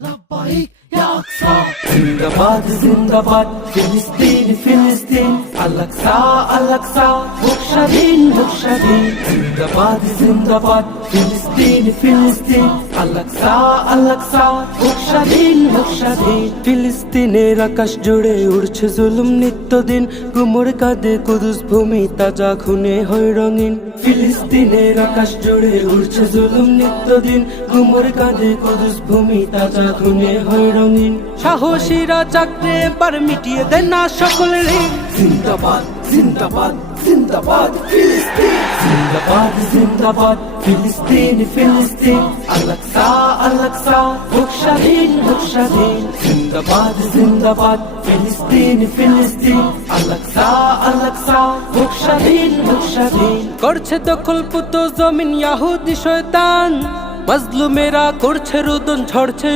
لبيك يا أقصى زندباد زندباد فلسطين فلسطين الأقصى الأقصى بوكشادين بوكشادين زندباد زندباد فلسطين فلسطين الأقصى الأقصى بوكشادين بوكشادين ফিলিস্তিনের আকাশ জুড়ে উড়ছে জুলুম নিত্যদিন গুমর কাঁদে কুদুস ভূমি তাজা খুনে হয় রঙিন ফিলিস্তিনের আকাশ জুড়ে উড়ছে জুলুম নিত্যদিন গুমর কাঁদে কুদুস ভূমি তাজা খুনে হয় রঙিন সাহসীরা চাকরে এবার মিটিয়ে দেন না সকলের জিন্দাবাদ জিন্দাবাদ জিন্দাবাদ ফিলিস্তিন জিন্দাবাদ জিন্দাবাদ ফিলিস্তিন ফিলিস্তিন আল-আকসা আল-আকসা বকশাদীন বকশাদীন জিন্দাবাদ জিন্দাবাদ ফিলিস্তিন ফিলিস্তিন আল-আকসা আল-আকসা বকশাদীন বকশাদীন করছে দখল পুত জমিন ইহুদি শয়তান মাজলুমেরা করছে রোদন ঝরছে